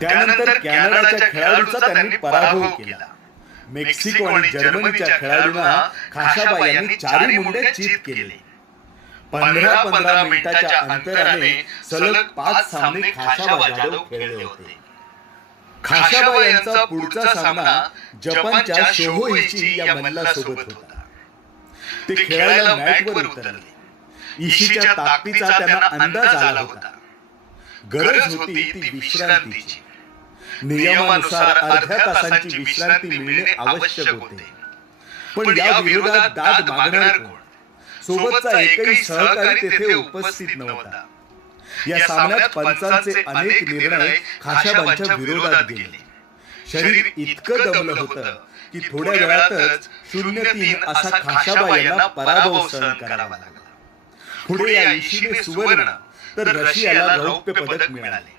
त्यानंतर कॅनडाच्या खेळाडूचा त्यांनी पराभव केला. मेक्सिको आणि जर्मनीच्या खेळाडूंना खाशाबा यांनी चारी मुंडे चीत केले. 15-15 मिनिटाच्या अंतराने सलग 5 सामने खाशाबा जाधव खेळले होते. खाशाबा यांचा पुढचा सामना जपानच्या शोहोइची या मल्लासोबत होता. ते खेळायला मॅटवर उतरले. इशीच्या ताकदीचा त्यांना अंदाज आला होता. गरज होती ती विश्रांतीची. नियमानुसार अर्ध्या तासांची विश्रांती मिळणे आवश्यक होते. पण या विरोधात दाद मागणार कोण? सोबतचा एकही सहकारी तेथे उपस्थित नव्हता. या सामन्यात पंचांचे अनेक निर्णय खाशाबांच्या विरोधात गेले. शरीर इतकं दमलं होतं की थोड्या वेळातच 0-3 असा खाशाबा यांना पराभव सहन करावा लागला. पुढे या इशीने सुवर्ण तर रशियाला रौप्य पदक मिळाले.